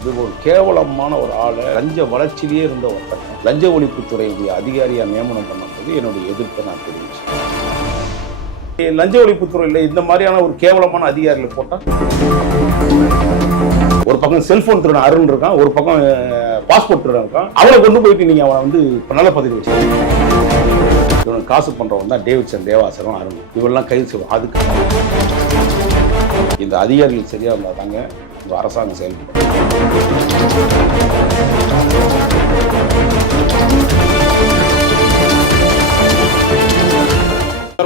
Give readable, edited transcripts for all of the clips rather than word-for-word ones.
அப்படி ஒரு கேவலமான ஒரு ஆளை லஞ்ச வளர்ச்சியிலேயே இருந்த ஒருத்தர் லஞ்ச ஒழிப்புத்துறையுடைய அதிகாரியா நியமனம் பண்ணும்போது என்னுடைய எதிர்ப்பை நான் தெரிவிச்சேன். லஞ்ச ஒழிப்புத்துறையில் இந்த மாதிரியான ஒரு கேவலமான அதிகாரிகளை போட்டா ஒரு பக்கம் செல்போன் திருடன் அருண் இருக்கான், ஒரு பக்கம் பாஸ்போர்ட் திருடன் இருக்கான். அவனை கொண்டு போயிட்டு நீங்க அவனை வந்து நல்ல பதவி வச்சு இவனுக்கு காசு பண்றவன் தான் டேவிட்சன், தேவாசரம், அருண் இவெல்லாம் கைது செய்வோம். அதுக்கு இந்த அதிகாரிகள் சரியா இருந்தா தாங்க இந்த அரசாங்கம் செயல்படும்.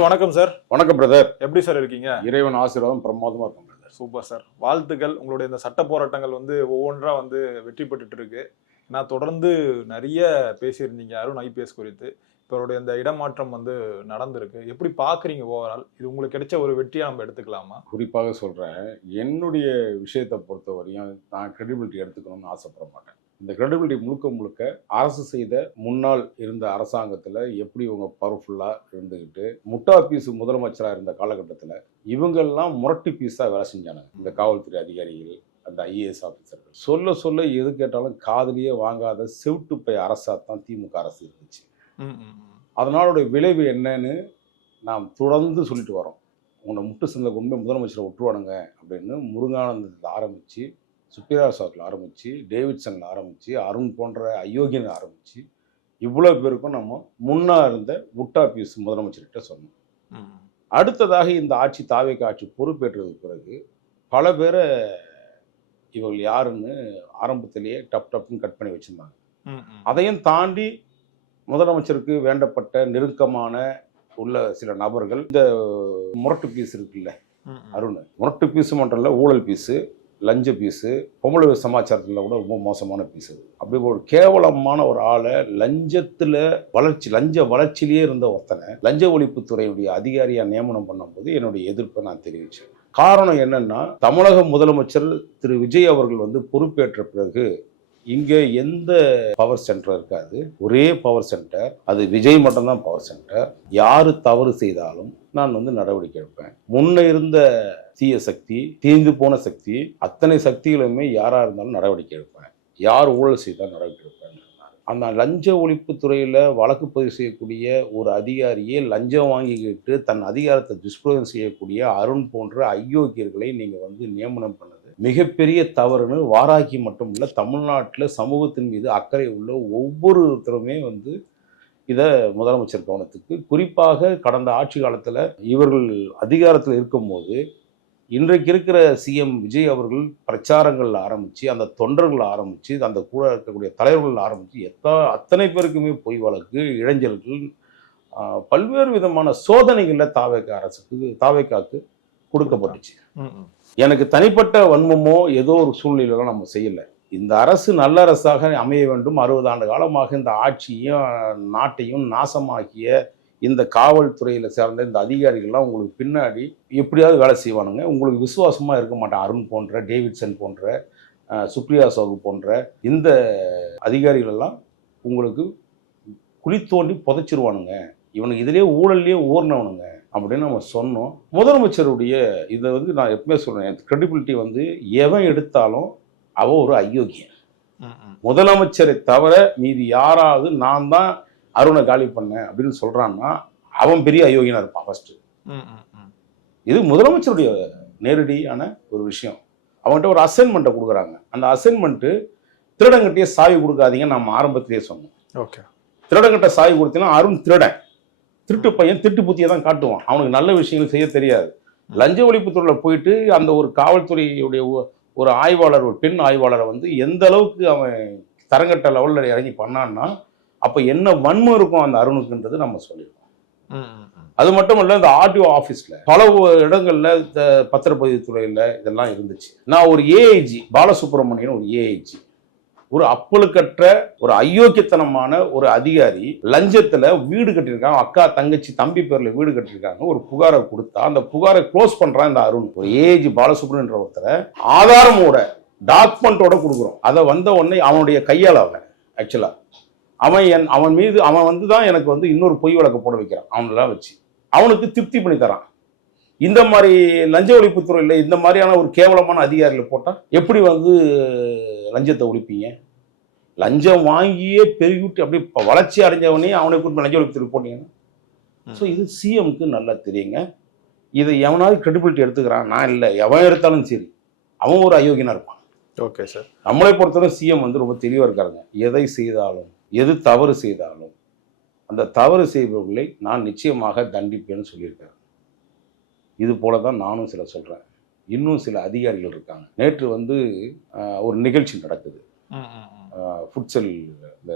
வணக்கம் சார். வணக்கம் பிரதர். எப்படி சார் இருக்கீங்க? இறைவன் ஆசீர்வாதம் பிரமாதமா இருக்கும் பிரதர். சூப்பர் சார், வாழ்த்துக்கள். உங்களுடைய இந்த சட்ட போராட்டங்கள் வந்து ஒவ்வொன்றா வந்து வெற்றி பெற்றுட்டு இருக்கு. நான் தொடர்ந்து நிறைய பேசியிருந்தீங்க அருண் ஐபிஎஸ் குறித்து. இப்போ அவருடைய இந்த இடமாற்றம் வந்து நடந்திருக்கு. எப்படி பாக்குறீங்க ஓவரால்? இது உங்களுக்கு கிடைச்ச ஒரு வெற்றியா நம்ம எடுத்துக்கலாமா? குறிப்பாக சொல்றேன், என்னுடைய விஷயத்தை பொறுத்த வரையும் நான் கிரெடிபிலிட்டி எடுத்துக்கணும்னு ஆசைப்பட மாட்டேன். இந்த கிரெடிபிலிட்டி முழுக்க முழுக்க அரசு செய்த முன்னாள் இருந்த அரசாங்கத்தில் எப்படி இவங்க பவர்ஃபுல்லாக இருந்துக்கிட்டு முட்டா பீஸு முதலமைச்சராக இருந்த காலகட்டத்தில் இவங்கெல்லாம் முரட்டு பீஸாக வேலை செஞ்சானுங்க. இந்த காவல்துறை அதிகாரிகள், அந்த ஐஏஎஸ் ஆஃபீஸர்கள் சொல்ல சொல்ல எது கேட்டாலும் காதலியே வாங்காத செவிட்டு பை அரசாக தான் திமுக அரசு இருந்துச்சு. அதனாலுடைய விளைவு என்னன்னு நாம் தொடர்ந்து சொல்லிட்டு வரோம். உங்களை முட்டு சந்தை கொண்டு முதலமைச்சரை விட்டுருவானுங்க அப்படின்னு முருகானந்தத்தில் ஆரம்பித்து, சுப்பிரா சாக்கில் ஆரம்பித்து, டேவிட்சனில் ஆரம்பித்து, அருண் போன்ற அயோக்கியனை ஆரம்பித்து இவ்வளோ பேருக்கும் நம்ம முன்னா இருந்த முட்டா பீஸ் முதலமைச்சர்கிட்ட சொன்னோம். அடுத்ததாக இந்த ஆட்சி தாவேக ஆட்சி பொறுப்பேற்றதுக்கு பிறகு பல பேரை இவர்கள் யாருன்னு ஆரம்பத்திலேயே டப்னு கட் பண்ணி வச்சுருந்தாங்க. அதையும் தாண்டி முதலமைச்சருக்கு வேண்டப்பட்ட நெருக்கமான உள்ள சில நபர்கள் இந்த முரட்டு பீஸ் இருக்குல்ல அருண், முரட்டு பீஸு மட்டும் இல்லை, ஊழல் பீஸு, லஞ்ச பீஸு, பொம்பளை சமாச்சாரத்தில் கூட ரொம்ப மோசமான பீஸு. அப்படி ஒரு கேவலமான ஒரு ஆளை லஞ்ச வளர்ச்சியிலேயே இருந்த ஒருத்தனை லஞ்ச ஒழிப்புத்துறையுடைய அதிகாரியா நியமனம் பண்ணும்போது என்னுடைய எதிர்ப்பை நான் தெரிவித்தேன். காரணம் என்னன்னா, தமிழக முதலமைச்சர் திரு விஜய் அவர்கள் வந்து பொறுப்பேற்ற பிறகு இங்கே எந்த பவர் சென்டர் இருக்காது, ஒரே பவர் சென்டர், அது விஜய் மட்டும்தான் பவர் சென்டர். யாரு தவறு செய்தாலும் நான் வந்து நடவடிக்கை எடுப்பேன். முன்ன இருந்த தீய சக்தி, தீர்ந்து போன சக்தி, அத்தனை சக்திகளுமே யாரா இருந்தாலும் நடவடிக்கை எடுப்பேன். யார் ஊழல் செய்தால் நடவடிக்கை எடுப்பேன். அந்த லஞ்ச ஒழிப்பு துறையில வழக்கு பதிவு செய்யக்கூடிய ஒரு அதிகாரியே லஞ்சம் வாங்கிக்கிட்டு தன் அதிகாரத்தை துஷ்பிரயோகம் செய்யக்கூடிய அருண் போன்ற அயோக்கியர்களை நீங்க வந்து நியமனம் பண்ணது மிகப்பெரிய தவறுன்னு வாராகி மட்டும் இல்லை, தமிழ்நாட்டில் சமூகத்தின் மீது அக்கறை உள்ள ஒவ்வொருத்தருமே வந்து இதை முதலமைச்சர் கவனத்துக்கு, குறிப்பாக கடந்த ஆட்சி காலத்தில் இவர்கள் அதிகாரத்தில் இருக்கும்போது இன்றைக்கு இருக்கிற சிஎம் விஜய் அவர்கள் பிரச்சாரங்கள் ஆரம்பித்து, அந்த தொண்டர்கள் ஆரம்பித்து, அந்த கூட இருக்கக்கூடிய தலைவர்கள் ஆரம்பித்து அத்தனை பேருக்குமே பொய் வழக்கு, இளைஞர்கள், பல்வேறு விதமான சோதனைகளில் தாவேக்காக்கு கொடுக்கப்பட்டுச்சு. எனக்கு தனிப்பட்ட வன்மமோ ஏதோ ஒரு சூழ்நிலையெல்லாம் நம்ம செய்யலை. இந்த அரசு நல்ல அரசாக அமைய வேண்டும். 60 ஆண்டு காலமாக இந்த ஆட்சியும் நாட்டையும் நாசமாக்கிய இந்த காவல்துறையில் சேர்ந்த இந்த அதிகாரிகள்லாம் உங்களுக்கு பின்னாடி எப்படியாவது வேலை செய்வானுங்க. உங்களுக்கு விசுவாசமாக இருக்க மாட்டேன். அருண் போன்ற, டேவிட்சன் போன்ற, சுப்ரியா சாகு போன்ற இந்த அதிகாரிகளெல்லாம் உங்களுக்கு குழி தோண்டி புதைச்சிருவானுங்க. இவனுக்கு இதிலே ஊழல்லையே ஊர்னவனுங்க அப்படின்னு நம்ம சொன்னோம். முதலமைச்சருடைய இதை வந்து நான் எப்பவுமே சொல்றேன், கிரெடிபிலிட்டி வந்து எவன் எடுத்தாலும் அவன் ஒரு அயோக்கியன். முதலமைச்சரை தவிர மீதி யாராவது நான் தான் அருணை காலி பண்ணேன் அப்படின்னு சொல்றான்னா அவன் பெரிய அயோக்கியனா இருப்பான் ஃபர்ஸ்ட். இது முதலமைச்சருடைய நேரடியான ஒரு விஷயம். அவன்கிட்ட ஒரு அசைன்மெண்ட்டை கொடுக்குறாங்க. அந்த அசைன்மெண்ட்டு திருடங்கிட்டே சாவி கொடுக்காதீங்கன்னு நம்ம ஆரம்பத்திலேயே சொன்னோம். ஓகே, திருடங்கிட்ட சாவி கொடுத்தீங்கன்னா அருண் திருடன், திருட்டு பையன், திருட்டு புத்தியை தான் காட்டுவான். அவனுக்கு நல்ல விஷயங்கள் செய்ய தெரியாது. லஞ்ச ஒழிப்புத்துறையில் போயிட்டு அந்த ஒரு காவல்துறையுடைய ஒரு ஆய்வாளர், ஒரு பெண் ஆய்வாளரை வந்து எந்த அளவுக்கு அவன் தரங்கட்ட லெவலில் இறங்கி பண்ணான்னா அப்போ என்ன வன்மம் இருக்கும் அந்த அருணுக்குன்றது நம்ம சொல்லியிருக்கோம். அது மட்டும் இல்லை, இந்த ஆர்டிஓ ஆஃபீஸில் பல இடங்களில் இந்த பத்திரப்பதிவு துறையில் இதெல்லாம் இருந்துச்சு. நான் ஒரு ஏஐஜி பாலசுப்ரமணியன், ஒரு ஏஐஜி, ஒரு அப்பழுக்கற்ற ஒரு அயோக்கியத்தனமான ஒரு அதிகாரி லஞ்சத்துல வீடு கட்டியிருக்காங்க, அக்கா தங்கச்சி தம்பி பேர்ல வீடு கட்டியிருக்காங்க, ஒரு புகாரை கொடுத்தா அந்த புகாரை க்ளோஸ் பண்றான் இந்த அருண். ஒரு ஏஜி பாலசுப்ரமணியன்ற ஒருத்தரை ஆதாரமோட டாக்குமெண்டோட கொடுக்குறோம். அதை வந்த உடனே அவனுடைய கையால் ஆக்சுவலா அவன் மீது அவன் வந்து தான் எனக்கு வந்து இன்னொரு பொய் வழக்கு போட வைக்கிறான். அவனெல்லாம் வச்சு அவனுக்கு திருப்தி பண்ணி தரான். இந்த மாதிரி லஞ்ச ஒழிப்புத்துறையில் இந்த மாதிரியான ஒரு கேவலமான அதிகாரிகளை போட்டால் எப்படி வந்து லஞ்சத்தை ஒழிப்பீங்க? லஞ்சம் வாங்கியே பெருகிவிட்டு அப்படியே வளர்ச்சி அடைஞ்சவனே அவனை குறிப்பிட்ட லஞ்ச ஒழிப்புத்துறை போட்டீங்கன்னா. ஸோ இது சிஎம்க்கு நல்லா தெரியுங்க. இதை எவனாவது கிரெடிபிலிட்டி எடுத்துக்கிறான், நான் இல்லை, எவன் எடுத்தாலும் சரி அவன் ஒரு அயோக்கியனா இருப்பான். Okay sir. நம்மளை பொறுத்தவரை சிஎம் வந்து ரொம்ப தெளிவாக இருக்காருங்க. எதை செய்தாலும் எது தவறு செய்தாலும் அந்த தவறு செய்பவர்களை நான் நிச்சயமாக தண்டிப்பேன்னு சொல்லியிருக்காரு. இது போல தான் நானும் சில சொல்கிறேன். இன்னும் சில அதிகாரிகள் இருக்காங்க. நேற்று வந்து ஒரு நிகழ்ச்சி நடக்குது. ஃபுட்செல் இந்த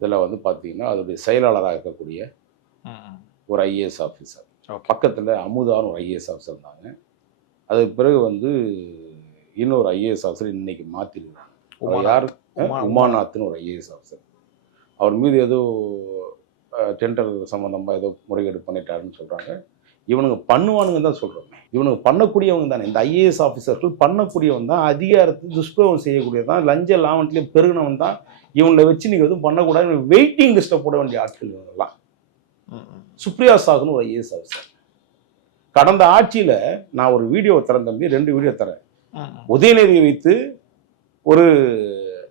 இதில் வந்து பார்த்தீங்கன்னா அதோடைய செயலாளராக இருக்கக்கூடிய ஒரு ஐஏஎஸ் ஆஃபீஸர், பக்கத்தில் அமுதான்னு ஒரு ஐஏஎஸ் ஆஃபீஸர் இருந்தாங்க. அதுக்கு பிறகு வந்து இன்னொரு ஐஏஎஸ் ஆஃபீஸர் இன்னைக்கு மாற்றிருக்காங்க. யார்? உமாநாத்னு ஒரு ஐஏஎஸ் ஆஃபீஸர். அவர் மீது ஏதோ டெண்டர் சம்மந்தமாக ஏதோ முறைகேடு பண்ணிட்டாருன்னு சொல்கிறாங்க. இவனுங்க பண்ணுவானுங்க தான் சொல்கிறோம். இவனுங்க பண்ணக்கூடியவங்க தானே. இந்த ஐஏஎஸ் ஆஃபீஸர்கள் பண்ணக்கூடியவன் தான், அதிகாரத்தை துஷ்பிரயோகம் செய்யக்கூடியது தான், லஞ்ச லாவண்ட்லேயும் பெருகினவன் தான். இவங்களை வச்சு நீங்கள் எதுவும் பண்ணக்கூடாது, வெயிட்டிங் லிஸ்ட்டை போட வேண்டிய ஆட்கள் இவங்கெல்லாம். சுப்ரியா சாகுன்னு ஒரு ஐஏஎஸ் ஆஃபீஸர். கடந்த ஆட்சியில் நான் ஒரு வீடியோ தரேன் தம்பி, 2 வீடியோ தரேன். உதயநிதியை வைத்து ஒரு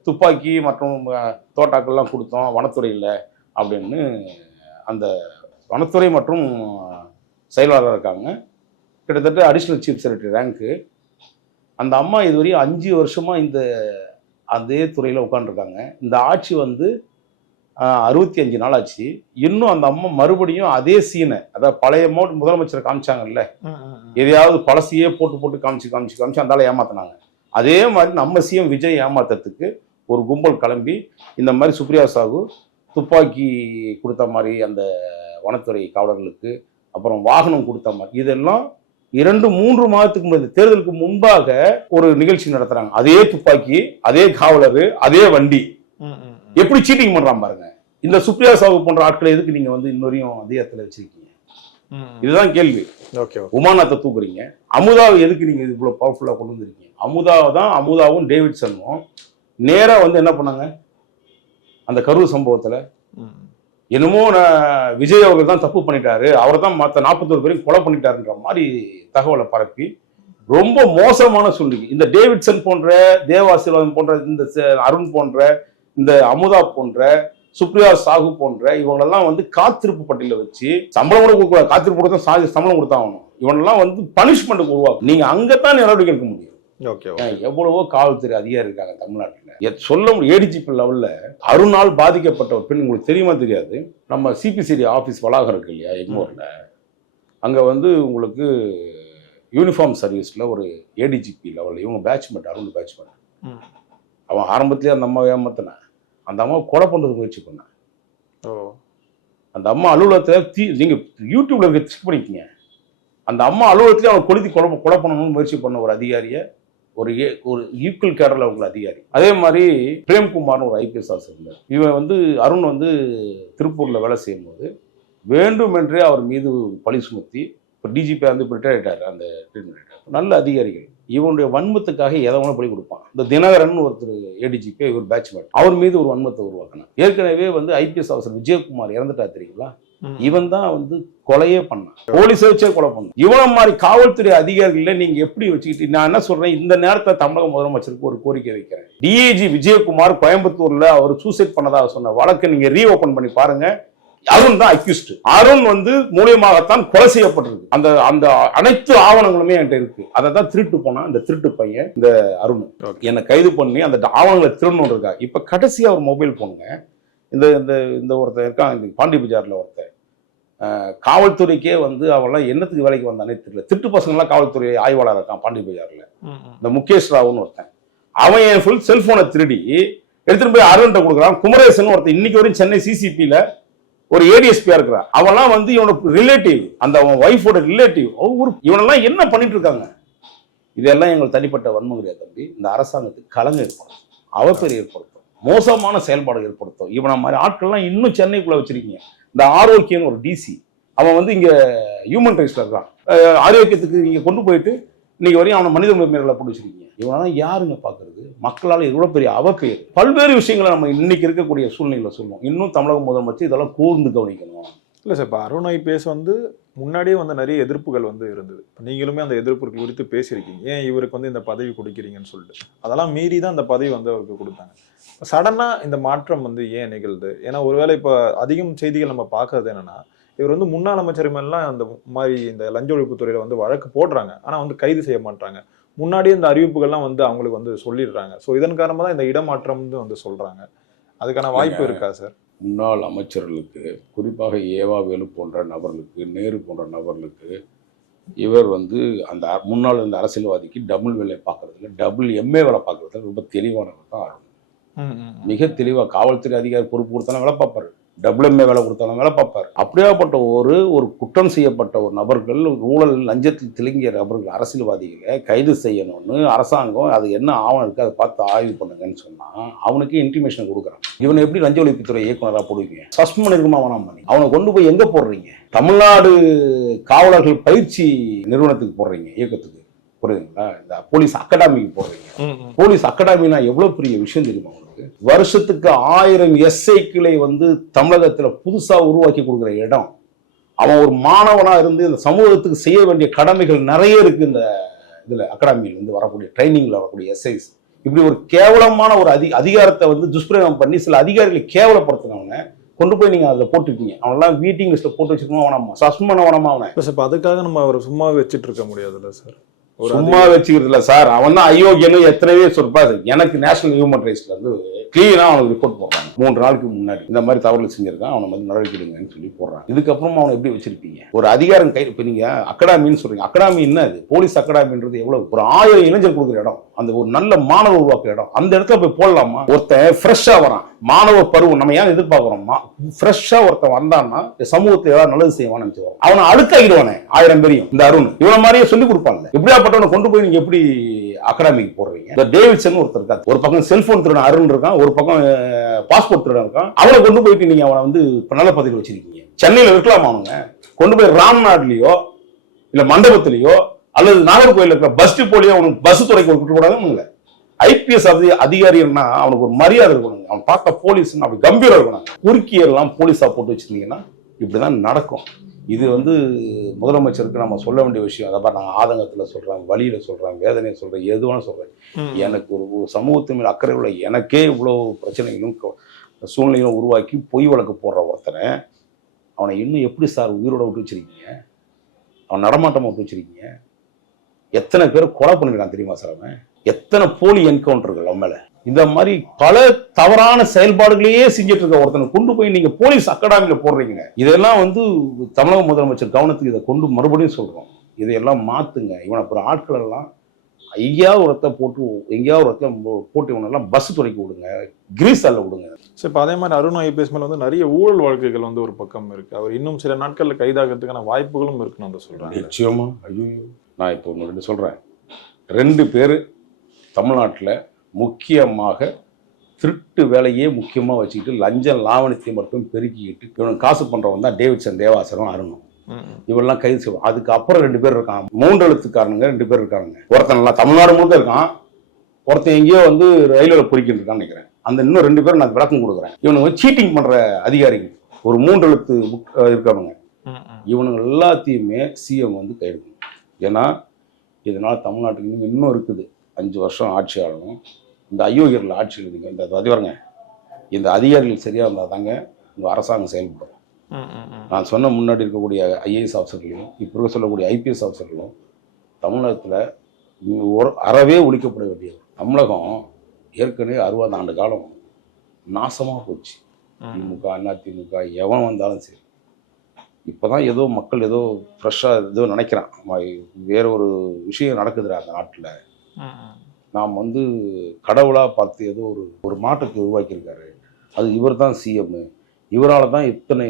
துப்பாக்கி மற்றும் தோட்டாக்கள்லாம் கொடுத்தோம் வனத்துறையில் அப்படின்னு அந்த வனத்துறை மற்றும் செயலாளர் இருக்காங்க. கிட்டத்தட்ட அடிஷ்னல் சீஃப் செக்ரட்டரி ரேங்க்கு. அந்த அம்மா இதுவரையும் 5 வருஷமாக இந்த அதே துறையில் உட்காந்துருக்காங்க. இந்த ஆட்சி வந்து 65 நாள் ஆச்சு. இன்னும் அந்த அம்மா மறுபடியும் அதே சீனை, அதாவது பழைய முதலமைச்சரை காமிச்சாங்கல்ல, எதையாவது பழசையே போட்டு காமிச்சு அந்த ஆளை ஏமாத்தினாங்க. அதே மாதிரி நம்ம சிஎம் விஜய் ஏமாத்துறதுக்கு ஒரு கும்பல் கிளம்பி இந்த மாதிரி சுப்ரியா சாகு துப்பாக்கி கொடுத்த மாதிரி அந்த வனத்துறை காவலர்களுக்கு, அப்புறம் வாகனம் கொடுத்த மாதிரி, இதெல்லாம் 2-3 மாதத்துக்கு முன்னாடி தேர்தலுக்கு முன்பாக ஒரு நிகழ்ச்சி நடத்துறாங்க. அதே துப்பாக்கி, அதே காவலர், அதே வண்டி. எப்படி சீட்டிங் பண்றான் பாருங்க. இந்த சுப்ரியா சாகு போன்ற ஆட்களை எதுக்கு நீங்க வந்து இன்னொரையும் அதிகாரத்தில் வச்சிருக்கீங்க? இதுதான் கேள்வி. உமாநாத்தை தூக்குறீங்க. அமுதாவை எதுக்கு நீங்க இவ்வளவு பவர்ஃபுல்லா கொண்டு வந்திருக்கீங்க? அமுதாவும் டேவிட்சனும் நேரா வந்து என்ன பண்ணாங்க அந்த கரூர் சம்பவத்துல? என்னமோ விஜய் அவர்கள் தான் தப்பு பண்ணிட்டாரு, அவர் தான் மற்ற 41 பேரையும் கொலை பண்ணிட்டாருன்ற மாதிரி தகவலை பரப்பி ரொம்ப மோசமான சூழ்நிலை. இந்த டேவிட்சன் போன்ற, தேவாசீர்வாதம் போன்ற, இந்த அருண் போன்ற, இந்த அமுதா போன்ற, சுப்ரியா சாகு போன்ற இவங்களெல்லாம் வந்து காத்திருப்பு பட்டியல வச்சு சம்பளம் கூட கொடுக்க, காத்திருப்பு கொடுத்தா சம்பளம் கொடுத்தாகணும். இவனெல்லாம் வந்து பனிஷ்மெண்ட்டுக்கு உருவாக்கும். நீங்க அங்கத்தான் நடவடிக்கை எடுக்க முடியும். எவ்வளவோ காவல்துறை அதிகாரி இருக்காங்க தமிழ்நாட்டில். சொல்ல முடியும். ஏடிஜிபி லெவல்ல அருணால் பாதிக்கப்பட்ட ஒரு பெண், உங்களுக்கு தெரியுமா தெரியாது, நம்ம சிபிசிடி ஆஃபீஸ் வளாகம் இருக்கு இல்லையா எங்கூர்ல, அங்க வந்து உங்களுக்கு யூனிஃபார்ம் சர்வீஸ்ல ஒரு ஏடிஜிபி லெவலில் இவங்க பேட்ச்மெண்ட், அருண் பேட்ச்மெண்ட். அவன் ஆரம்பத்திலேயே அந்த அம்மா ஏமாத்தினான். அந்த அம்மாவை கொலை பண்றதுக்கு முயற்சி பண்ணான். அந்த அம்மா அலுவலகத்தில் நீங்க யூடியூப்ல செக் பண்ணிக்கீங்க. அந்த அம்மா அலுவலகத்திலே அவன் கொளுத்தி கொலை பண்ணணும்னு முயற்சி பண்ண ஒரு அதிகாரியை, ஒரு ஈக்குவல் கேடர்ல அவங்க அதிகாரி. அதே மாதிரி பிரேம்குமார்னு ஒரு ஐபிஎஸ் ஆஃபீஸர் இருந்தார். இவன் வந்து அருண் வந்து திருப்பூர்ல வேலை செய்யும் போது வேண்டுமென்றே அவர் மீது பழி சுமத்தி, இப்போ டிஜிபி வந்து ரிட்டையர் ஆயிட்டார். அந்த நல்ல அதிகாரிகள் இவனுடைய வன்மத்துக்காக எதவன பலி கொடுப்பான். இந்த தினகரன் ஒருத்தர் ஏடிஜிபி, இவர் பேட்ச்மேன், அவர் மீது ஒரு வன்மத்தை உருவாக்கினான். ஏற்கனவே வந்து ஐபிஎஸ் ஆஃபீஸர் விஜயகுமார் இறந்துட்டா தெரியுங்களா? இவன் தான் வந்து கொலையே பண்ணான், போலீஸை வச்சே கொலை பண்ணான். இவன மாதிரி காவல்துறை அதிகாரிகளை நீங்க எப்படி வச்சுக்கிட்டு, நான் என்ன சொல்றேன், இந்த நேரத்தில் தமிழக முதலமைச்சருக்கு ஒரு கோரிக்கை வைக்கிறேன். டிஐஜி விஜயகுமார் கோயம்புத்தூர்ல அவர் சூசைட் பண்ணதாக சொன்ன வழக்கு நீங்க ரீஓபன் பண்ணி பாருங்க. அருண் தான் அக்யூஸ்ட். அருண் வந்து மூலியமாகத்தான் கொலை செய்யப்பட்டிருக்கு. அந்த அந்த அனைத்து ஆவணங்களுமே என்கிட்ட இருக்கு. அதை தான் திருட்டு போனா அந்த திருட்டு பையன் இந்த அருண் என்னை கைது பண்ணி அந்த ஆவணங்களை திருடணும் இருக்கா. இப்ப கடைசியா ஒரு மொபைல் போனுங்க, இந்த இந்த ஒருத்தர் இருக்கான் பாண்டி பஜார்ல ஒருத்தர், காவல்துறைக்கே வந்து அவெல்லாம் என்னத்துக்கு வேலைக்கு வந்தானே தெரியல. திட்டு பசங்களாம் காவல்துறை ஆய்வாளர் இருக்கான் பாண்டி பஜார்ல. இந்த முகேஷ் ராவ்னு ஒருத்தன், அவன் என் ஃபுல் செல்போனை திருடி எடுத்துட்டு போய் அருண்கிட்ட கொடுக்குறான். குமரேசன் ஒருத்தன் இன்னைக்கு வரையும் சென்னை சிசிபியில ஒரு ஏடிஎஸ்பியா இருக்கிறான். அவெல்லாம் வந்து இவனுக்கு ரிலேட்டிவ், அந்த அவன் ஒய்ஃபோட ரிலேட்டிவ். இவனெல்லாம் என்ன பண்ணிட்டு இருக்காங்க? இதெல்லாம் எங்களுக்கு தனிப்பட்ட வன்மம் கிடையாது தம்பி. இந்த அரசாங்கத்துக்கு கலங்க ஏற்படுத்தும், அவப்பெரிய ஏற்படுத்தும், மோசமான செயல்பாடு ஏற்படுத்தும். இவனை மாதிரி ஆட்கள்லாம் இன்னும் சென்னைக்குள்ள வச்சிருக்கீங்க. இந்த ஆரோக்கியம் ஒரு டிசி, அவன் வந்து இங்க ஹியூமன் ரைட்ஸ்ல இருக்கான். ஆரோக்கியத்துக்கு இங்க கொண்டு போயிட்டு இன்னைக்கு வரையும் அவனை மனித உரிமைகளை போட்டு வச்சிருக்கீங்க. இவனெல்லாம் யாருங்க பாக்குறது? மக்களால் இவ்வளவு பெரிய அவப்பெயர். பல்வேறு விஷயங்களை நம்ம இன்னைக்கு இருக்கக்கூடிய சூழ்நிலையில சொல்லுவோம். இன்னும் தமிழக முதலமைச்சர் இதெல்லாம் கூர்ந்து கவனிக்கணும். இல்லை சார், இப்போ அருண் ஐபிஎஸ் வந்து முன்னாடியே வந்து நிறைய எதிர்ப்புகள் வந்து இருந்தது. இப்ப நீங்களுமே அந்த எதிர்ப்புகள் குறித்து பேசியிருக்கீங்க. ஏன் இவருக்கு வந்து இந்த பதவி கொடுக்கிறீங்கன்னு சொல்லிட்டு. அதெல்லாம் மீறி தான் அந்த பதவி வந்து அவருக்கு கொடுத்தாங்க. சடனா இந்த மாற்றம் வந்து ஏன் நிகழ்து? ஏன்னா ஒருவேளை இப்போ அதிகம் செய்திகள் நம்ம பார்க்கறது என்னன்னா, இவர் வந்து முன்னாள் அமைச்சர் மேலாம் அந்த மாதிரி இந்த லஞ்ச ஒழிப்புத்துறையில வந்து வழக்கு போடுறாங்க. ஆனா வந்து கைது செய்ய மாட்டாங்க. முன்னாடியே இந்த அறிவிப்புகள்லாம் வந்து அவங்களுக்கு வந்து சொல்லிடுறாங்க. ஸோ இதன் காரணமா தான் இந்த இடமாற்றம்னு வந்து சொல்றாங்க. அதுக்கான வாய்ப்பு இருக்கா சார்? முன்னாள் அமைச்சர்களுக்கு, குறிப்பாக ஏவா வேலு போன்ற நபர்களுக்கு, நேரு போன்ற நபர்களுக்கு இவர் வந்து அந்த முன்னாள் இருந்த அரசியல்வாதிக்கு டபுள் வேலை பார்க்கறதுல, டபுள் எம்ஏ வேலை பார்க்கறதுல ரொம்ப தெளிவானவர் தான் அருண். மிக தெளிவாக காவல்துறை அதிகாரி பொறுப்பு கொடுத்தாலும் வேலை பார்ப்பாரு, டபுள் எம்ஏ வேலை கொடுத்தாலும் வேலை பார்ப்பார். அப்படியாப்பட்ட ஒரு குற்றம் செய்யப்பட்ட ஒரு நபர்கள், ஊழல் லஞ்சத்தில் திளங்கிய நபர்கள், அரசியல்வாதிகளை கைது செய்யணும்னு அரசாங்கம் அது என்ன ஆவணம் இருக்குது அதை பார்த்து ஆய்வு பண்ணுங்கன்னு சொன்னால் அவனுக்கு இன்டிமேஷன் கொடுக்குறான். இவனை எப்படி லஞ்ச ஒழிப்புத்துறை இயக்குனராக போடுவீங்க? சஸ்பெண்ட் பண்ணிருக்குமா வேணாம் பண்ணி அவனை கொண்டு போய் எங்கே போடுறீங்க? தமிழ்நாடு காவலர்கள் பயிற்சி நிறுவனத்துக்கு போடுறீங்க, இயக்கத்துக்கு புரியுதுங்களா? இந்த போலீஸ் அகாடமிக்கு போடுறீங்க. போலீஸ் அகாடமினா எவ்வளவு பெரிய விஷயம் தெரியுமா உங்களுக்கு? வருஷத்துக்கு 1000 எஸ்ஐக்களை வந்து தமிழகத்துல புதுசா உருவாக்கி கொடுக்குற இடம். அவன் ஒரு மாணவனா இருந்து இந்த சமூகத்துக்கு செய்ய வேண்டிய கடமைகள் நிறைய இருக்கு. இந்த இதுல அகாடமியில இருந்து வரக்கூடிய ட்ரைனிங்ல வரக்கூடிய எஸ்ஐஸ் இப்படி ஒரு கேவலமான ஒரு அதிகாரத்தை வந்து துஷ்பிரயோகம் பண்ணி சில அதிகாரிகளை கேவலப்படுத்தினவங்க கொண்டு போய் நீங்க அதுல போட்டுருக்கீங்க. அவனெல்லாம் வீட்டிங் லிஸ்ட்ல போட்டு வச்சுக்கணும், அவனமா சஸ்பெண்ட் பண்ண வேணாமா அவனை? இப்ப அதுக்காக நம்ம அவரை சும்மா வச்சுட்டு இருக்க முடியாதுல்ல சார்? சும்மா வச்சுக்கிறது இல்ல சார், அவன் தான் அயோக்கியன்னு எத்தனையோ சொல்றாரு. எனக்கு நேஷனல் ஹியூமன் ரைட்ஸ்ல இருந்து கிளீனா அவனுக்கு ரிப்போர்ட் போடுறாங்க. 3 நாளுக்கு முன்னாடி இந்த மாதிரி தவறுகள் செஞ்சிருக்கான், அவனை வந்து நடவடிக்கை எடுங்கன்னு சொல்லி போடுறாங்க. இதுக்கப்புறம் அவனை எப்படி வச்சிருப்பீங்க? ஒரு அதிகாரம் கை, இப்ப நீங்க அகாடமின்னு சொல்றீங்க, அகாடமி என்ன அது? போலீஸ் அகாடமின்றது எவ்வளவு? ஒரு 1000 இளைஞர் கொடுக்குற இடம், அந்த ஒரு நல்ல மாணவர் உருவாக்குற இடம். அந்த இடத்துல போய் போடலாமா? ஒருத்தன் ஃப்ரெஷ்ஷா வரான், மாணவ பருவம் நம்ம ஏன் எதிர்பார்க்கிறோமா? ஃப்ரெஷ்ஷா ஒருத்தன் வந்தான்னா சமூகத்தை ஏதாவது நல்லது செய்வான்னு நினைச்சு அவனை அழுக்காகிடுவானே 1000 பேரையும். இந்த அருண் இவனை மாதிரியே சொல்லி கொடுப்பாங்க. இப்படியாப்பட்டவனை கொண்டு போய் நீங்க எப்படி அகாடமிக்கு போடுறீங்க? இந்த டேவிட்சன் ஒருத்தர் இருக்காரு, ஒரு பக்கம் செல்போன் திருடன் அருண் இருக்கான், ஒரு பக்கம் பாஸ்போர்ட் திருடன் இருக்கான். அவனை கொண்டு போயிட்டு நீங்க அவனை வந்து நல்ல பதவியில் வச்சிருக்கீங்க. சென்னையில இருக்கலாமா? அவனுங்க கொண்டு போய் ராம்நாட்லயோ இல்ல மண்டபத்திலேயோ அல்லது நாகர்கோயில் இருக்கிற பஸ் டிப்போலயோ அவனுக்கு பஸ் துறைக்கு விட்டுக்கூடாது. ஐபிஎஸ் அதிகாரின்னா அவனுக்கு ஒரு மரியாதை இருக்கணும். அவன் பார்க்க போலீஸ் அப்படி கம்பீரம் இருக்கணும். குறுக்கியெல்லாம் போலீஸா போட்டு வச்சிருந்தீங்கன்னா இப்படிதான் நடக்கும். இது வந்து முதலமைச்சருக்கு நம்ம சொல்ல வேண்டிய விஷயம். அதை நான் ஆதங்கத்துல சொல்றேன், வழியில சொல்றேன், வேதனையை சொல்றேன், எதுவான சொல்றேன். எனக்கு ஒரு சமூகத்து மேல் அக்கறை உள்ள எனக்கே இவ்வளவு பிரச்சனைகளும் சூழ்நிலைகளும் உருவாக்கி பொய் வழக்கு போடுற ஒருத்தனை அவனை இன்னும் எப்படி சார் உயிரோட விட்டு வச்சிருக்கீங்க? அவன் நடமாட்டமா விட்டு வச்சிருக்கீங்க? எத்தனை பேர் கொலை பண்ணிருக்கான் தெரியுமா சார்? அவன் எத்தனை போலி என்கவுண்டர்கள் அவன் மேல. இந்த மாதிரி பல தவறான செயல்பாடுகளையே செஞ்சுட்டு இருக்க ஒருத்தனை கொண்டு போய் நீங்க போலீஸ் அகாடமியில போடுறீங்க. இதெல்லாம் வந்து தமிழக முதலமைச்சர் கவனத்துக்கு இதை கொண்டு மறுபடியும் சொல்றோம், இதையெல்லாம் மாத்துங்க. இவனை அப்புறம் ஆட்கள் எல்லாம் எங்கேயாவது ஒரு இடத்த போட்டு இவனெல்லாம் பஸ் துறைக்கு விடுங்க, கிரீஸ் அல்ல விடுங்க. சரி, இப்போ அதே மாதிரி அருண் ஐபிஎஸ் மேல வந்து நிறைய ஊழல் வழக்குகள் வந்து ஒரு பக்கம் இருக்கு. அவர் இன்னும் சில நாட்கள்ல கைதாகிறதுக்கான வாய்ப்புகளும் இருக்குன்னு வந்து சொல்றாங்க. நிச்சயமா. ஐயோ, நான் இப்போ ஒன்று சொல்றேன். 2 பேர் தமிழ்நாட்டில் முக்கியமாக திருட்டு வேலையே முக்கியமாக வச்சுக்கிட்டு லஞ்சம் லாவணத்தை மட்டும் பெருக்கிக்கிட்டு இவனுக்கு காசு பண்ணுறவன் தான் டேவிட்சன், தேவாசரம், அருணும். இவெல்லாம் கைது செய்வோம். அதுக்கப்புறம் 2 பேர் இருக்கான், 3 எழுத்துக்காரனுங்க 2 பேர் இருக்காங்க. ஒருத்தன் எல்லாம் தமிழ்நாடு முழுக்க இருக்கான், ஒருத்தன் எங்கேயோ வந்து ரயில்வே பொறிக்கிட்டு இருக்கான்னு நினைக்கிறேன். அந்த இன்னும் 2 பேரும் நான் விளக்கம் கொடுக்குறேன். இவனுங்க சீட்டிங் பண்ற அதிகாரிகள் ஒரு 3 எழுத்து இருக்கானுங்க. இவனுங்க எல்லாத்தையுமே சிஎம் வந்து கையெழுக்கணும். ஏன்னா இதனால தமிழ்நாட்டுக்கு இன்னும் இருக்குது 5 வருஷம் ஆட்சி ஆளணும். இந்த அயோக்கியர்கள் ஆட்சி எழுதுங்க, இந்த அதிகாரங்க, இந்த அதிகாரிகள் சரியா இருந்தால் தாங்க இந்த அரசாங்கம் செயல்படும். நான் சொன்ன முன்னாடி இருக்கக்கூடிய ஐஏஎஸ் ஆஃபீஸர்களையும் இப்போ இருக்க சொல்லக்கூடிய ஐபிஎஸ் ஆஃபீஸர்களும் தமிழகத்தில் அறவே ஒழிக்கப்பட வேண்டியது. தமிழகம் ஏற்கனவே 60 ஆண்டு காலம் நாசமாக போச்சு. திமுக, அதிமுக எவன் வந்தாலும் சரி. இப்போதான் ஏதோ மக்கள் ஏதோ ஃப்ரெஷ்ஷாக ஏதோ நினைக்கிறான், வேற ஒரு விஷயம் நடக்குதுடா அந்த நாட்டில், நாம் வந்து கடவுளாக பார்த்து ஏதோ ஒரு மாற்றத்தை உருவாக்கியிருக்காரு, அது இவர் தான் சிஎம், இவரால் தான் இத்தனை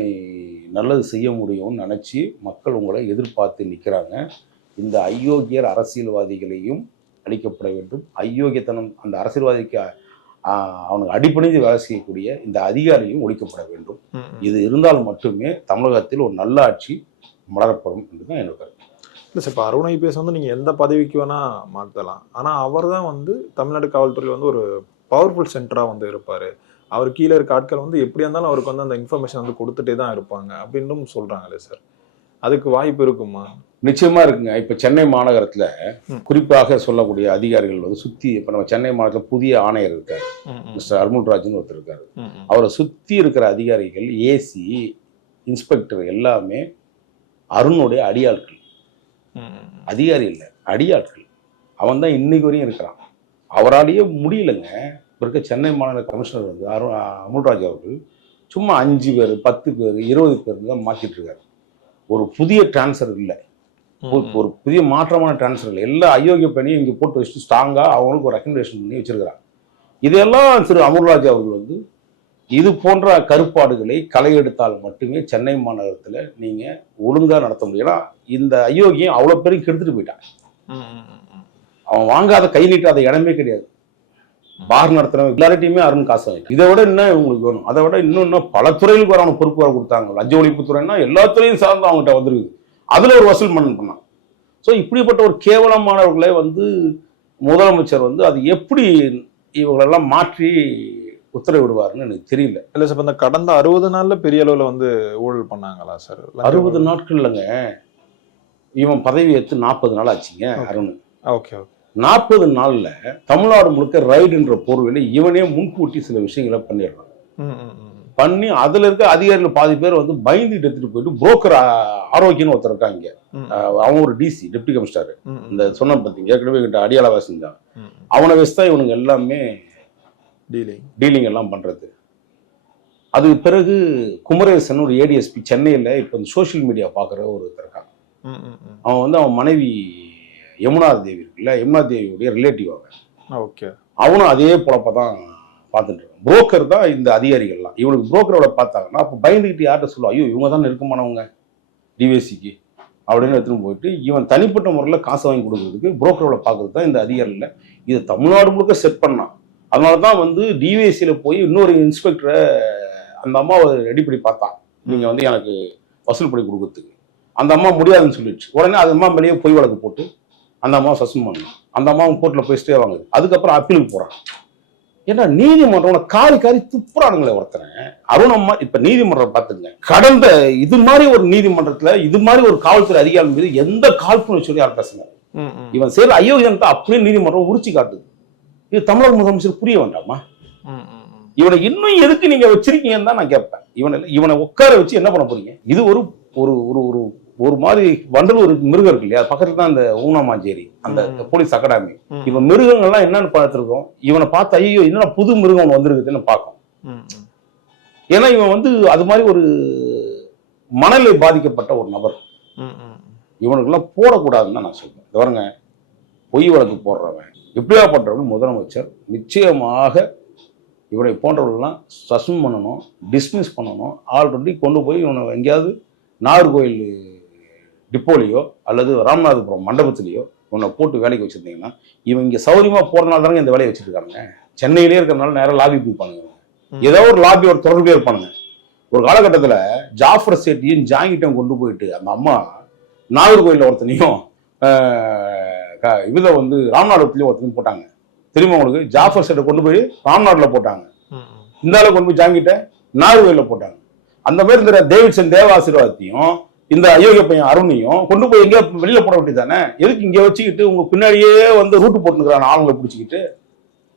நல்லது செய்ய முடியும்னு நினச்சி மக்கள் உங்களை எதிர்பார்த்து நிற்கிறாங்க. இந்த அயோக்கியர் அரசியல்வாதிகளையும் அளிக்கப்பட வேண்டும். அயோக்கியத்தனம் அந்த அரசியல்வாதிக்கு அவனுக்கு அடிப்படைந்து வேலை செய்யக்கூடிய இந்த அதிகாரியும் ஒழிக்கப்பட வேண்டும். இது இருந்தால் மட்டுமே தமிழகத்தில் ஒரு நல்ல ஆட்சி மலரப்படும் என்றுதான் என்னோட கருத்து. இல்லை சார், இப்போ அருண் ஐபிஎஸ் வந்து நீங்கள் எந்த பதவிக்கு வேணால் மாற்றலாம், ஆனால் அவர் தான் வந்து தமிழ்நாடு காவல்துறையில் வந்து ஒரு பவர்ஃபுல் சென்டராக வந்து இருப்பார். அவர் கீழே இருக்க ஆட்கள் வந்து எப்படியா இருந்தாலும் அவருக்கு வந்து அந்த இன்ஃபர்மேஷன் வந்து கொடுத்துட்டே தான் இருப்பாங்க அப்படின்னும் சொல்கிறாங்களே சார். அதுக்கு வாய்ப்பு இருக்குமா? நிச்சயமா இருக்குங்க. இப்ப சென்னை மாநகரத்துல குறிப்பாக சொல்லக்கூடிய அதிகாரிகள் வந்து சுத்தி, இப்ப நம்ம சென்னை மாநகரத்துல புதிய ஆணையர் இருக்காரு, மிஸ்டர் அருமுல்ராஜ்னு ஒருத்தர் இருக்காரு. அவரை சுத்தி இருக்கிற அதிகாரிகள், ஏசி, இன்ஸ்பெக்டர் எல்லாமே அருணுடைய அடியாட்கள். அதிகாரி இல்லை, அடியாட்கள். அவன் தான் இன்னைக்கு வரையும் இருக்கிறான். அவராலேயே முடியலைங்க. இப்போ இருக்க சென்னை மாநகர கமிஷனர் வந்து அமுல்ராஜ் அவர்கள் சும்மா 5 பேர், 10 பேர், 20 பேர் தான் மாற்றிட்டு இருக்காரு. ஒரு புதிய டிரான்ஸ்ஃபர் இல்லை, ஒரு புதிய மாற்றமான டிரான்ஸ்ஃபர் இல்லை. எல்லா அயோக்கிய பணியும் இங்கே போட்டு வச்சுட்டு ஸ்ட்ராங்காக அவங்களுக்கு ஒரு ரெக்கமெண்டேஷன் பண்ணி வச்சிருக்கிறாங்க. இதெல்லாம் திரு அமுல்ராஜ் அவர்கள் வந்து இது போன்ற கருப்பாடுகளை களை எடுத்தால் மட்டுமே சென்னை மாநகரத்தில் நீங்கள் ஒழுங்காக நடத்த முடியும். ஏன்னா இந்த அயோக்கியம் அவ்வளோ பேரும் கெடுத்துட்டு போயிட்டான். அவன் வாங்காத கை நீட்டாத இடமே கிடையாது. பார் நடத்துறவங்க எல்லார்ட்டையுமே அருண் காசு வாங்கிட்டு, இதை விட என்ன இவங்களுக்கு வேணும்? அதை விட இன்னும் பல துறைகளுக்கு வர அவனுக்கு பொறுப்பு வர கொடுத்தாங்க. லஞ்ச ஒழிப்பு துறைன்னா எல்லா துறையும் சார்ந்து அவங்ககிட்ட வந்துருக்குது. அதுல ஒரு வசூல் பண்ணான். ஸோ இப்படிப்பட்ட ஒரு கேவலமானவர்களே வந்து முதலமைச்சர் வந்து அது எப்படி இவங்களெல்லாம் மாற்றி உத்தரவிடுவாருன்னு எனக்கு தெரியல. இல்லை சார், இந்த கடந்த 60 நாள்ல பெரிய அளவில் வந்து ஊழல் பண்ணாங்களா சார்? 60 நாட்கள் இல்லைங்க, இவன் பதவி ஏற்று 40 நாள் ஆச்சுங்க அருண். Okay okay. 40 நாள்ல தமிழ்நாடு முழுக்க ரைடுன்ற போர்வையில இவனே முன்கூட்டி சில விஷயங்களை பண்ணிடுறான். பண்ணி அதுல இருக்க அதிகாரிகள் பாதி பேர் வந்து பயந்துட்டு எடுத்துட்டு போயிட்டு புரோக்கர் ஆரோக்கியம்னு ஒருத்தர் இருக்காங்க. அவன் ஒரு டிசி, டெப்டி கமிஷனர். இந்த சொன்ன பார்த்தீங்க ஏற்கனவே கிட்ட அடியாள வாசிந்தான். அவனை வச்சுதான் இவனுங்க எல்லாமே டீலிங் எல்லாம் பண்றது. அது பிறகு குமரேசன் ஒரு ஏடிஎஸ்பி சென்னையில இப்ப சோசியல் மீடியா பாக்குற ஒருத்தர் இருக்கான். அவன் வந்து அவன் மனைவி யமுனா தேவி இருக்குல்ல, யமுனா தேவியுடைய ரிலேட்டிவ் அவன். ஓகே. அவனும் அதே பொழப்பதான் பார்த்துட்டு இருக்கான். புரோக்கர் தான் இந்த அதிகாரிகள்லாம். இவனுக்கு புரோக்கரோட பார்த்தாங்கன்னா அப்போ பயந்துக்கிட்டு யார்கிட்ட சொல்லுவா, ஐயோ இவங்க தான் நெருக்கமானவங்க டிவிஎஸ்சிக்கு அப்படின்னு எடுத்துன்னு போயிட்டு இவன் தனிப்பட்ட முறையில் காசு வாங்கி கொடுக்கறதுக்கு புரோக்கரோட பார்க்கறது தான் இந்த அதிகாரியில். இது தமிழ்நாடு முழுக்க செட் பண்ணான். அதனால தான் வந்து டிவிஎஸ்சியில் போய் இன்னொரு இன்ஸ்பெக்டரை அந்த அம்மாவை ரெடி பண்ணி பார்த்தான், நீங்கள் வந்து எனக்கு வசூல் பண்ணி கொடுக்கறதுக்கு. அந்த அம்மா முடியாதுன்னு சொல்லிடுச்சு. உடனே அந்த அம்மா மேலேயே பொய் வழக்கு போட்டு அந்த அம்மாவை சஸ்பெண்ட் பண்ணணும். அந்த அம்மாவும் கோர்ட்டில் போய் ஸ்டே வாங்குது. அதுக்கப்புறம் அப்பீலுக்கு போகிறான். ஏன்னா நீதிமன்றம் காரி துப்புறானுங்களே ஒருத்தனை. அருணம்மா இப்ப நீதிமன்றம் பார்த்துங்க, கடந்த இது மாதிரி ஒரு நீதிமன்றத்துல இது மாதிரி ஒரு காவல்துறை அதிகாரி மீது எந்த காழ்ப்புணர்ச்சி யார் பேசுங்க, இவன் செய்யற அயோக்கியத்தை அப்படியே நீதிமன்றம் உரிச்சு காட்டுது. இது தமிழக முதலமைச்சர் புரிய வேண்டாமா? இவனை இன்னும் எதுக்கு நீங்க வச்சிருக்கீங்கன்னு தான் நான் கேட்பேன். இவனை உட்கார வச்சு என்ன பண்ண போறீங்க? இது ஒரு ஒரு ஒரு ஒரு மாதிரி வண்டலூர் மிருகம் இருக்கு இல்லையா, பக்கத்துல தான் அந்த ஊனமாஞ்சேரி அந்த போலீஸ் அகாடமி. இவன் மிருகங்கள்லாம் என்னன்னு பார்த்துருக்கோம். இவனை பார்த்து ஐயோ என்னன்னா புது மிருகம் ஒன்று வந்திருக்குதுன்னு பார்க்கும். ஏன்னா இவன் வந்து அது மாதிரி ஒரு மனநிலை பாதிக்கப்பட்ட ஒரு நபர். இவனுக்கெல்லாம் போடக்கூடாதுன்னு தான் நான் சொல்றேன். பாருங்க, பொய் வழக்கு போடுறவன் எப்படியா பண்றவன் முதலமைச்சர் நிச்சயமாக இவனை போன்றவர்கள்லாம் சஸ்பெண்ட் பண்ணணும், டிஸ்மிஸ் பண்ணணும். ஆல்ரெடி கொண்டு போய் இவனை எங்கேயாவது நாகர்கோயில் டிப்போலையோ அல்லது ராமநாதபுரம் மண்டபத்திலேயோ உன்னை போட்டு வேலைக்கு வச்சிருந்தீங்கன்னா, இவன் இங்கே சௌரியமா போறதுனால தானே இந்த வேலையை வச்சிருக்காங்க. சென்னையிலே இருக்கிறதுனால நேரம் லாபி போய்ப்பானுங்க. ஏதோ ஒரு லாபி ஒரு தொடர்பே இருப்பானுங்க. ஒரு காலகட்டத்தில் ஜாஃபர் சேட்டியும் ஜாங்கிட்டம் கொண்டு போயிட்டு அந்த அம்மா நாகர்கோயிலில் ஒருத்தனையும் இதில் வந்து ராமநாதபுரத்துலேயும் ஒருத்தனையும் போட்டாங்க. தெரியுமா உங்களுக்கு? ஜாஃபர் சேட்டை கொண்டு போய் ராம்நாட்டில் போட்டாங்க, இந்த அளவு கொண்டு போய் ஜாங்கிட்ட நாகர்கோயிலில் போட்டாங்க. அந்த மாதிரி இந்த டேவிட்சன் தேவாசீர்வாதத்தையும் இந்த அயோக்கிய பையன் அருணையும் கொண்டு போய் எங்கேயோ வெளியில போட வேண்டியதானே? எதுக்கு இங்கே வச்சுக்கிட்டு உங்க பின்னாடியே வந்து ரூட்டு போட்டுக்கிறான் ஆளுங்களை பிடிச்சிக்கிட்டு?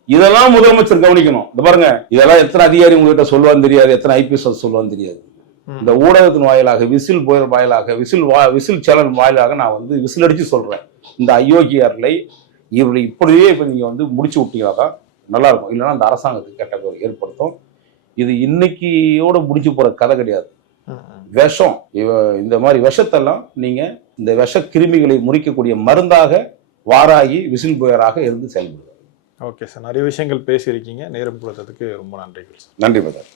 இதெல்லாம் முதலமைச்சர் கவனிக்கணும். இந்த பாருங்க, இதெல்லாம் எத்தனை அதிகாரி உங்ககிட்ட சொல்லுவான்னு தெரியாது, எத்தனை ஐபிஎஸ் சொல்லுவான்னு தெரியாது. இந்த ஊடகத்தின் வாயிலாக, விசில் போயர் வாயிலாக, விசில் சேனல் வாயிலாக நான் வந்து விசில் அடிச்சு சொல்றேன், இந்த அயோக்கியர்களை இவர்களை இப்படியே இப்ப நீங்க வந்து முடிச்சு விட்டீங்கன்னா தான் நல்லா இருக்கும். இல்லைன்னா அந்த அரசாங்கத்துக்கு கெட்ட பேர் ஏற்படுத்தும். இது இன்னைக்கியோட முடிச்சு போற கதை கிடையாது. விஷம், இந்த மாதிரி விஷத்தெல்லாம் நீங்க இந்த விஷ கிருமிகளை முறிக்கக்கூடிய மருந்தாக வாராகி விசில் போயராக இருந்து செயல்படுவார். ஓகே சார், நிறைய விஷயங்கள் பேசியிருக்கீங்க. நேரம் கொடுத்ததுக்கு ரொம்ப நன்றிகள் சார். நன்றி பிரதர்.